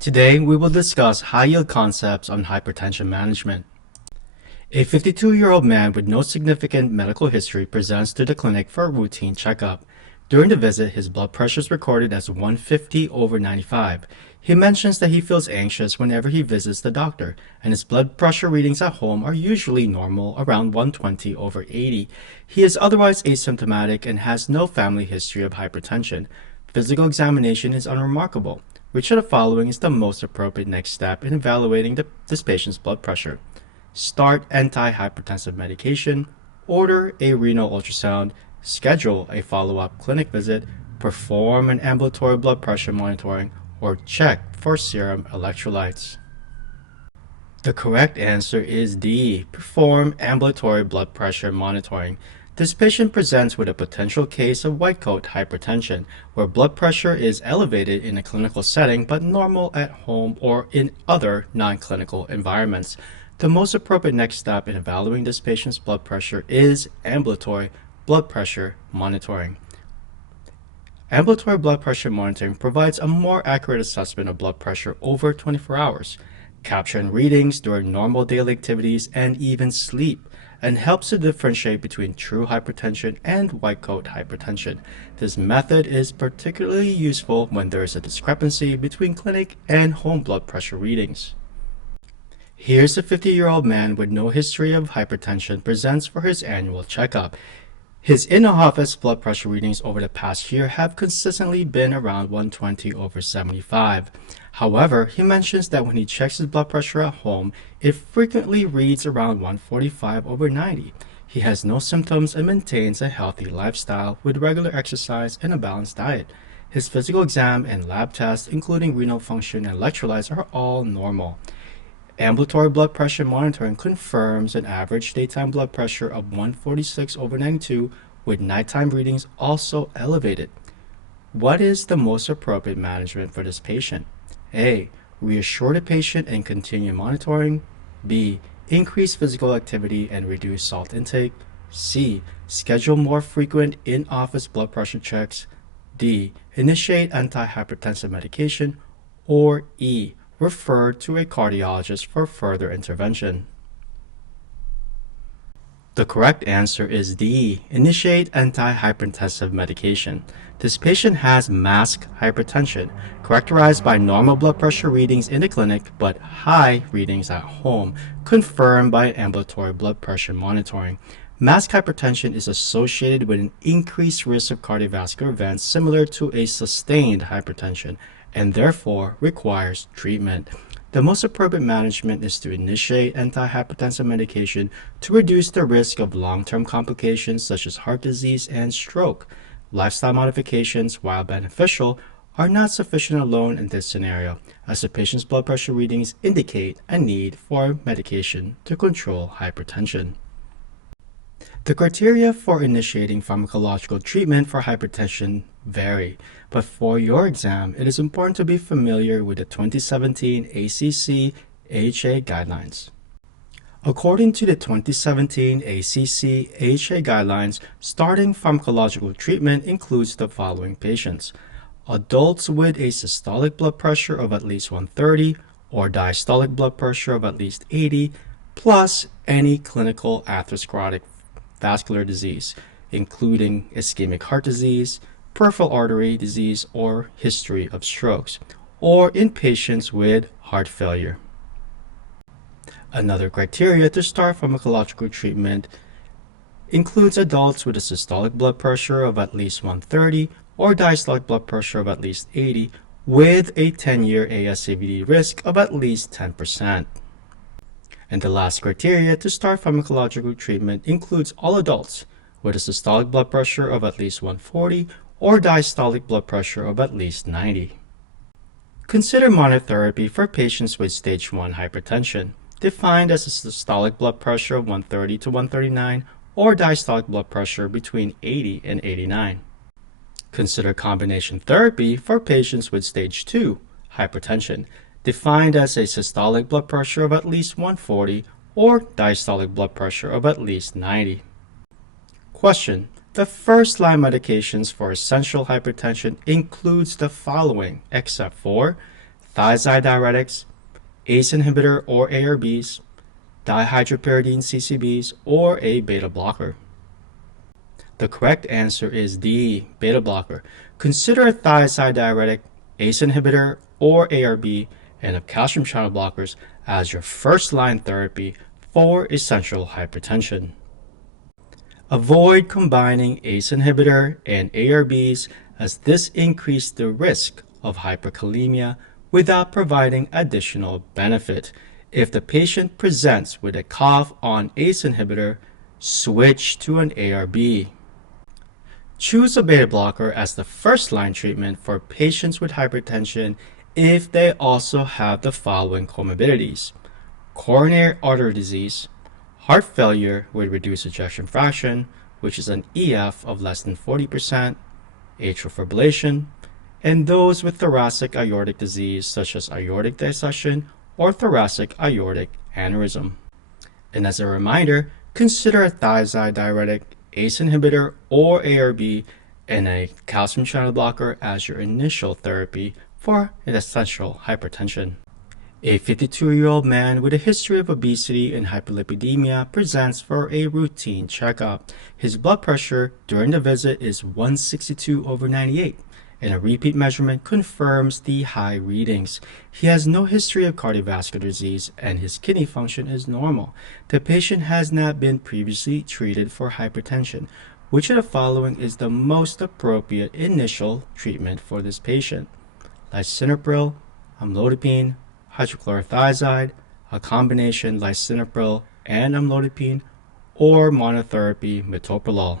Today, we will discuss high-yield concepts on hypertension management. A 52-year-old man with no significant medical history presents to the clinic for a routine checkup. During the visit, his blood pressure is recorded as 150/95. He mentions that he feels anxious whenever he visits the doctor, and his blood pressure readings at home are usually normal, around 120/80. He is otherwise asymptomatic and has no family history of hypertension. Physical examination is unremarkable. Which of the following is the most appropriate next step in evaluating this patient's blood pressure? Start antihypertensive medication, order a renal ultrasound, schedule a follow-up clinic visit, perform an ambulatory blood pressure monitoring, or check for serum electrolytes. The correct answer is D. Perform ambulatory blood pressure monitoring. This patient presents with a potential case of white coat hypertension, where blood pressure is elevated in a clinical setting but normal at home or in other non-clinical environments. The most appropriate next step in evaluating this patient's blood pressure is ambulatory blood pressure monitoring. Ambulatory blood pressure monitoring provides a more accurate assessment of blood pressure over 24 hours, capturing readings during normal daily activities and even sleep, and helps to differentiate between true hypertension and white coat hypertension. This method is particularly useful when there is a discrepancy between clinic and home blood pressure readings. Here's a 50-year-old man with no history of hypertension presents for his annual checkup. His in-office blood pressure readings over the past year have consistently been around 120/75. However, he mentions that when he checks his blood pressure at home, it frequently reads around 145/90. He has no symptoms and maintains a healthy lifestyle with regular exercise and a balanced diet. His physical exam and lab tests, including renal function and electrolytes, are all normal. Ambulatory blood pressure monitoring confirms an average daytime blood pressure of 146/92, with nighttime readings also elevated. What is the most appropriate management for this patient? A. Reassure the patient and continue monitoring. B. Increase physical activity and reduce salt intake. C. Schedule more frequent in-office blood pressure checks. D. Initiate antihypertensive medication. Or E. Refer to a cardiologist for further intervention. The correct answer is D. Initiate antihypertensive medication. This patient has masked hypertension, characterized by normal blood pressure readings in the clinic but high readings at home, confirmed by ambulatory blood pressure monitoring. Masked hypertension is associated with an increased risk of cardiovascular events similar to a sustained hypertension, and therefore requires treatment. The most appropriate management is to initiate antihypertensive medication to reduce the risk of long-term complications such as heart disease and stroke. Lifestyle modifications, while beneficial, are not sufficient alone in this scenario, as the patient's blood pressure readings indicate a need for medication to control hypertension. The criteria for initiating pharmacological treatment for hypertension vary, but for your exam, it is important to be familiar with the 2017 ACC/AHA guidelines. According to the 2017 ACC/AHA guidelines, starting pharmacological treatment includes the following patients: adults with a systolic blood pressure of at least 130 or diastolic blood pressure of at least 80, plus any clinical atherosclerotic vascular disease, including ischemic heart disease, peripheral artery disease, or history of strokes, or in patients with heart failure. Another criteria to start pharmacological treatment includes adults with a systolic blood pressure of at least 130 or diastolic blood pressure of at least 80 with a 10-year ASCVD risk of at least 10%. And the last criteria to start pharmacological treatment includes all adults with a systolic blood pressure of at least 140 or diastolic blood pressure of at least 90. Consider monotherapy for patients with stage 1 hypertension, defined as a systolic blood pressure of 130 to 139 or diastolic blood pressure between 80 and 89. Consider combination therapy for patients with stage 2 hypertension, defined as a systolic blood pressure of at least 140 or diastolic blood pressure of at least 90. Question: the first-line medications for essential hypertension includes the following, except for thiazide diuretics, ACE inhibitor or ARBs, dihydropyridine CCBs, or a beta blocker? The correct answer is D, beta blocker. Consider a thiazide diuretic, ACE inhibitor, or ARB, and a calcium channel blockers as your first-line therapy for essential hypertension. Avoid combining ACE inhibitor and ARBs as this increases the risk of hyperkalemia without providing additional benefit. If the patient presents with a cough on ACE inhibitor, switch to an ARB. Choose a beta blocker as the first-line treatment for patients with hypertension if they also have the following comorbidities: coronary artery disease, heart failure with reduced ejection fraction, which is an EF of less than 40%, atrial fibrillation, and those with thoracic aortic disease such as aortic dissection or thoracic aortic aneurysm. And as a reminder, consider a thiazide diuretic, ACE inhibitor, or ARB, and a calcium channel blocker as your initial therapy for essential hypertension. A 52-year-old man with a history of obesity and hyperlipidemia presents for a routine checkup. His blood pressure during the visit is 162/98, and a repeat measurement confirms the high readings. He has no history of cardiovascular disease, and his kidney function is normal. The patient has not been previously treated for hypertension. Which of the following is the most appropriate initial treatment for this patient? Lisinopril, amlodipine, hydrochlorothiazide, a combination lisinopril and amlodipine, or monotherapy metoprolol?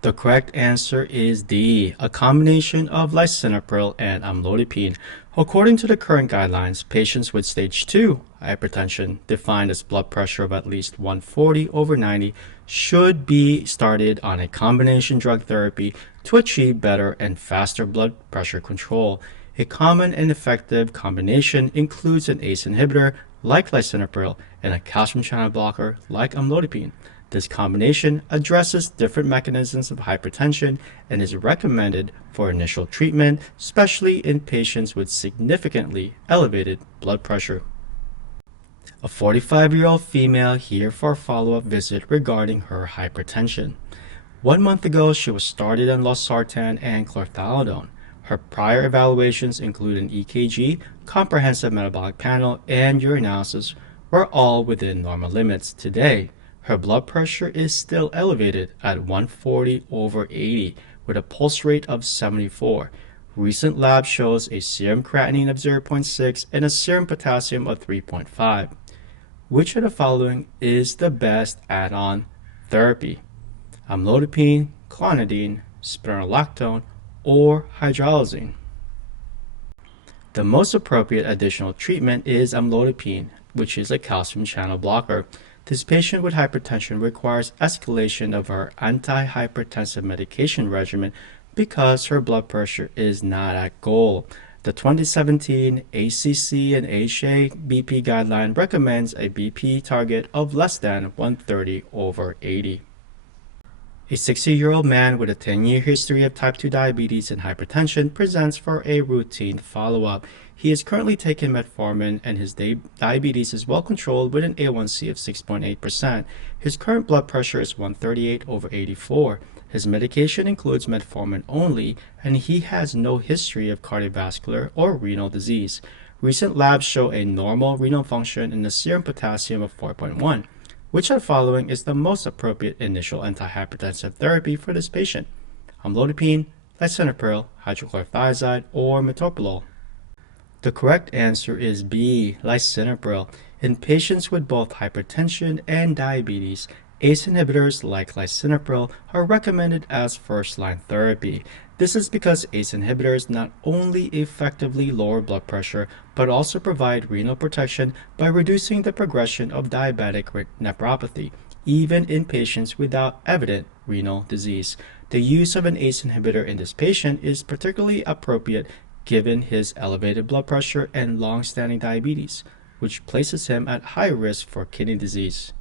The correct answer is D, a combination of lisinopril and amlodipine. According to the current guidelines, patients with stage 2 hypertension, defined as blood pressure of at least 140/90, should be started on a combination drug therapy to achieve better and faster blood pressure control. A common and effective combination includes an ACE inhibitor like lisinopril and a calcium channel blocker like amlodipine. This combination addresses different mechanisms of hypertension and is recommended for initial treatment, especially in patients with significantly elevated blood pressure. A 45-year-old female here for a follow-up visit regarding her hypertension. 1 month ago, she was started on losartan and chlorthalidone. Her prior evaluations include an EKG, comprehensive metabolic panel, and urinalysis were all within normal limits. Today, her blood pressure is still elevated at 140/80 with a pulse rate of 74. Recent lab shows a serum creatinine of 0.6 and a serum potassium of 3.5. Which of the following is the best add-on therapy? Amlodipine, clonidine, spironolactone, or hydralazine? The most appropriate additional treatment is amlodipine, which is a calcium channel blocker. This patient with hypertension requires escalation of her antihypertensive medication regimen because her blood pressure is not at goal. The 2017 ACC and AHA BP guideline recommends a BP target of less than 130/80. A 60-year-old man with a 10-year history of type 2 diabetes and hypertension presents for a routine follow-up. He is currently taking metformin and his diabetes is well controlled with an A1C of 6.8%. His current blood pressure is 138/84. His medication includes metformin only, and he has no history of cardiovascular or renal disease. Recent labs show a normal renal function and a serum potassium of 4.1. Which of the following is the most appropriate initial antihypertensive therapy for this patient? Amlodipine, lisinopril, hydrochlorothiazide, or metoprolol? The correct answer is B, lisinopril. In patients with both hypertension and diabetes, ACE inhibitors like lisinopril are recommended as first-line therapy. This is because ACE inhibitors not only effectively lower blood pressure, but also provide renal protection by reducing the progression of diabetic nephropathy, even in patients without evident renal disease. The use of an ACE inhibitor in this patient is particularly appropriate given his elevated blood pressure and long-standing diabetes, which places him at high risk for kidney disease.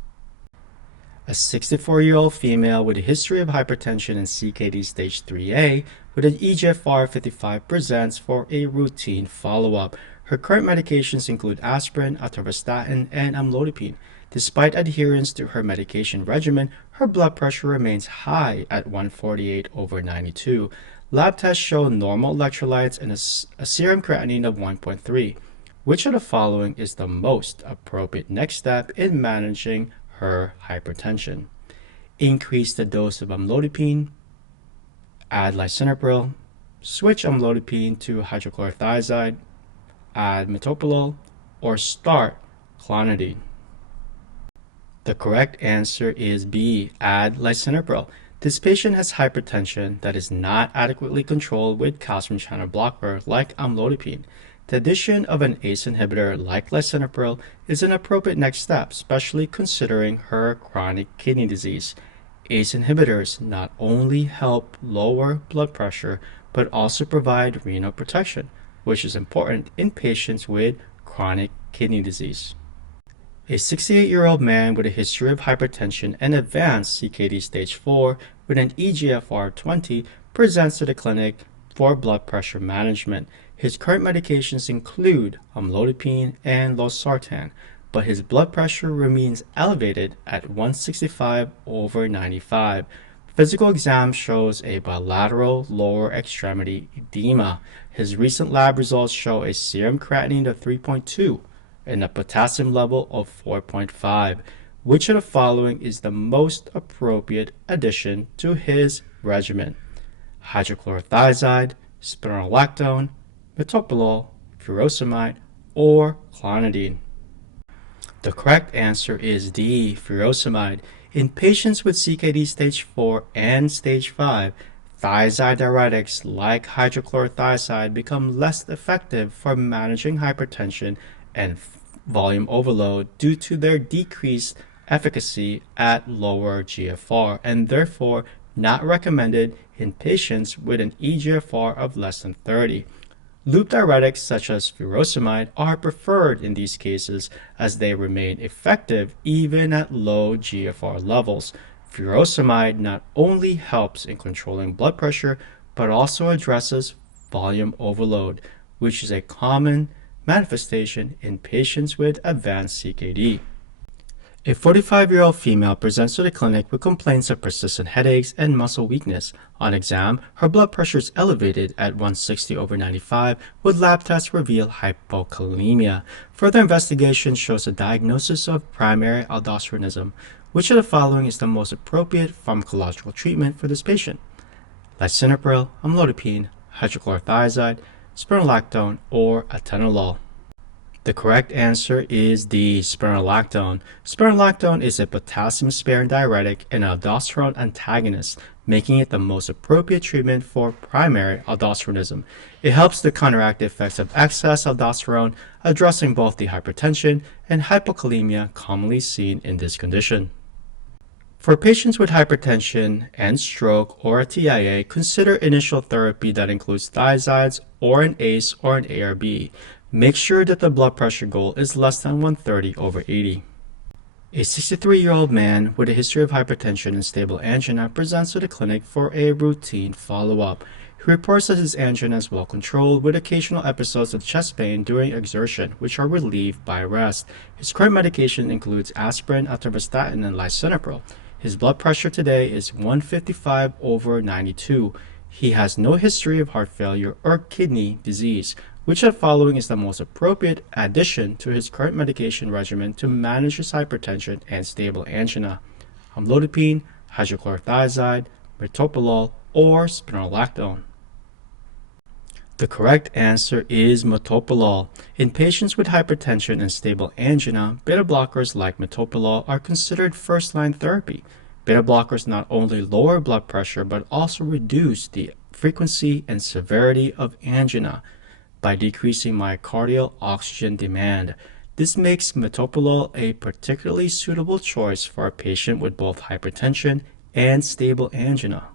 A 64-year-old female with a history of hypertension and CKD stage 3A with an eGFR 55 presents for a routine follow-up. Her current medications include aspirin, atorvastatin, and amlodipine. Despite adherence to her medication regimen, her blood pressure remains high at 148/92. Lab tests show normal electrolytes and a serum creatinine of 1.3. Which of the following is the most appropriate next step in managing her hypertension? Increase the dose of amlodipine, add lisinopril, switch amlodipine to hydrochlorothiazide, add metoprolol, or start clonidine. The correct answer is B, add lisinopril. This patient has hypertension that is not adequately controlled with calcium channel blocker like amlodipine. The addition of an ACE inhibitor like lisinopril is an appropriate next step, especially considering her chronic kidney disease. ACE inhibitors not only help lower blood pressure, but also provide renal protection, which is important in patients with chronic kidney disease. A 68-year-old man with a history of hypertension and advanced CKD stage 4 with an eGFR 20 presents to the clinic for blood pressure management. His current medications include amlodipine and losartan, but his blood pressure remains elevated at 165/95. Physical exam shows a bilateral lower extremity edema. His recent lab results show a serum creatinine of 3.2 and a potassium level of 4.5. Which of the following is the most appropriate addition to his regimen? Hydrochlorothiazide, spironolactone, metoprolol, furosemide, or clonidine? The correct answer is D, furosemide. In patients with CKD stage 4 and stage 5, thiazide diuretics like hydrochlorothiazide become less effective for managing hypertension and volume overload due to their decreased efficacy at lower GFR and therefore not recommended in patients with an eGFR of less than 30. Loop diuretics such as furosemide are preferred in these cases as they remain effective even at low GFR levels. Furosemide not only helps in controlling blood pressure but also addresses volume overload, which is a common manifestation in patients with advanced CKD. A 45-year-old female presents to the clinic with complaints of persistent headaches and muscle weakness. On exam, her blood pressure is elevated at 160/95, with lab tests reveal hypokalemia. Further investigation shows a diagnosis of primary aldosteronism. Which of the following is the most appropriate pharmacological treatment for this patient? Lisinopril, amlodipine, hydrochlorothiazide, spironolactone, or atenolol? The correct answer is D, spironolactone. Spironolactone is a potassium-sparing diuretic and aldosterone antagonist, making it the most appropriate treatment for primary aldosteronism. It helps to counteract the effects of excess aldosterone, addressing both the hypertension and hypokalemia commonly seen in this condition. For patients with hypertension and stroke or a TIA, consider initial therapy that includes thiazides or an ACE or an ARB. Make sure that the blood pressure goal is less than 130/80. A 63-year-old man with a history of hypertension and stable angina presents to the clinic for a routine follow-up. He reports that his angina is well controlled with occasional episodes of chest pain during exertion, which are relieved by rest. His current medication includes aspirin, atorvastatin, and lisinopril. His blood pressure today is 155/92. He has no history of heart failure or kidney disease. Which of the following is the most appropriate addition to his current medication regimen to manage his hypertension and stable angina? Amlodipine, hydrochlorothiazide, metoprolol, or spironolactone? The correct answer is metoprolol. In patients with hypertension and stable angina, beta blockers like metoprolol are considered first-line therapy. Beta blockers not only lower blood pressure but also reduce the frequency and severity of angina by decreasing myocardial oxygen demand. This makes metoprolol a particularly suitable choice for a patient with both hypertension and stable angina.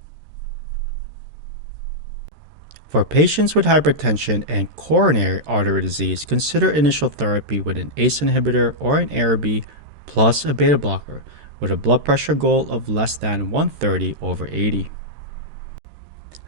For patients with hypertension and coronary artery disease, consider initial therapy with an ACE inhibitor or an ARB plus a beta blocker with a blood pressure goal of less than 130/80.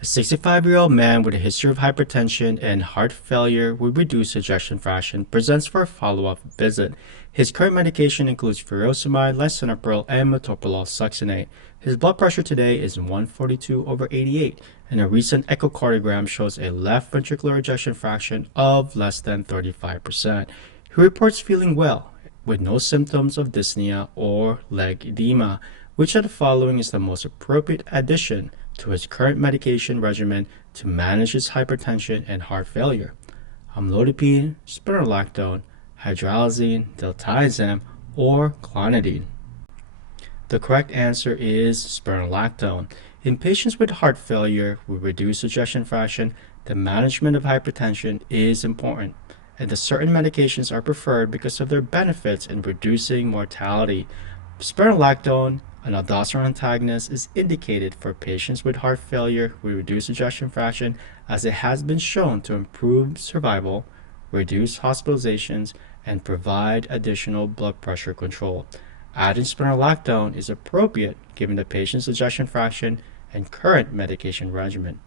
A 65-year-old man with a history of hypertension and heart failure with reduced ejection fraction presents for a follow-up visit. His current medication includes furosemide, lisinopril, and metoprolol succinate. His blood pressure today is 142/88, and a recent echocardiogram shows a left ventricular ejection fraction of less than 35%. He reports feeling well, with no symptoms of dyspnea or leg edema. Which of the following is the most appropriate addition to his current medication regimen to manage his hypertension and heart failure? Amlodipine, spironolactone, hydralazine, diltiazem, or clonidine? The correct answer is spironolactone. In patients with heart failure with reduced ejection fraction, the management of hypertension is important, and the certain medications are preferred because of their benefits in reducing mortality. Spironolactone, an aldosterone antagonist, is indicated for patients with heart failure with reduced ejection fraction as it has been shown to improve survival, reduce hospitalizations, and provide additional blood pressure control. Adding spironolactone is appropriate given the patient's ejection fraction and current medication regimen.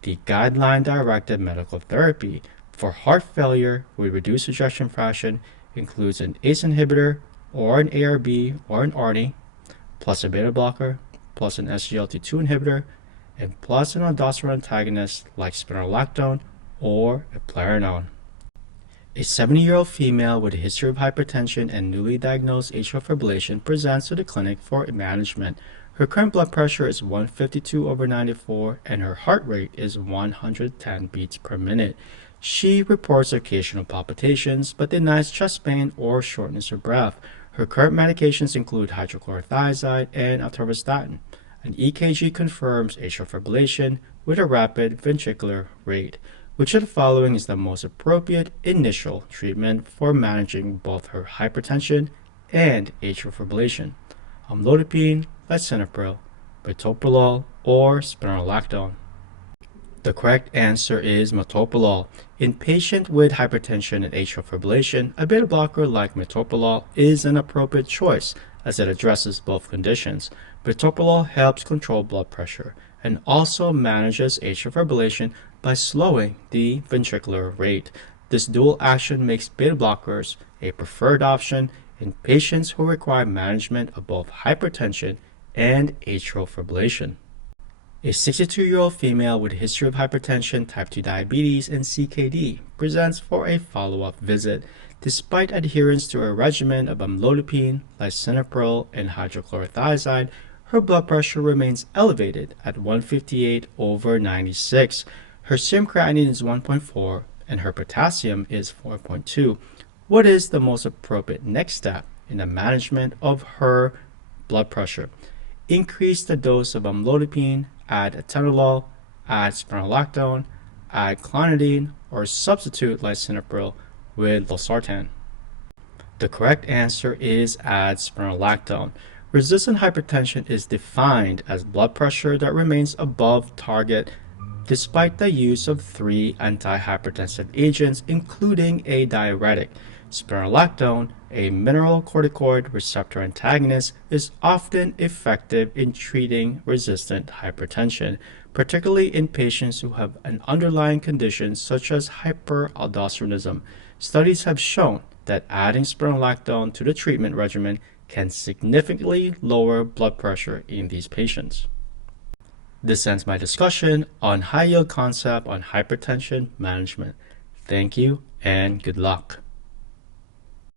The guideline-directed medical therapy for heart failure with reduced ejection fraction includes an ACE inhibitor or an ARB or an ARNI, plus a beta blocker, plus an SGLT2 inhibitor, and plus an aldosterone antagonist like spironolactone or eplerenone. A 70-year-old female with a history of hypertension and newly diagnosed atrial fibrillation presents to the clinic for management. Her current blood pressure is 152/94 and her heart rate is 110 beats per minute. She reports occasional palpitations but denies chest pain or shortness of breath. Her current medications include hydrochlorothiazide and atorvastatin. An EKG confirms atrial fibrillation with a rapid ventricular rate. Which of the following is the most appropriate initial treatment for managing both her hypertension and atrial fibrillation? Amlodipine, lisinopril, metoprolol, or spironolactone? The correct answer is metoprolol. In patients with hypertension and atrial fibrillation, a beta blocker like metoprolol is an appropriate choice as it addresses both conditions. Metoprolol helps control blood pressure and also manages atrial fibrillation by slowing the ventricular rate. This dual action makes beta blockers a preferred option in patients who require management of both hypertension and atrial fibrillation. A 62-year-old female with a history of hypertension, type 2 diabetes, and CKD presents for a follow-up visit. Despite adherence to a regimen of amlodipine, lisinopril, and hydrochlorothiazide, her blood pressure remains elevated at 158/96. Her serum creatinine is 1.4 and her potassium is 4.2. What is the most appropriate next step in the management of her blood pressure? Increase the dose of amlodipine, add atenolol, add spironolactone, add clonidine, or substitute lisinopril with losartan? The correct answer is add spironolactone. Resistant hypertension is defined as blood pressure that remains above target despite the use of 3 antihypertensive agents, including a diuretic. Spironolactone, a mineralocorticoid receptor antagonist, is often effective in treating resistant hypertension, particularly in patients who have an underlying condition such as hyperaldosteronism. Studies have shown that adding spironolactone to the treatment regimen can significantly lower blood pressure in these patients. This ends my discussion on high-yield concept on hypertension management. Thank you and good luck.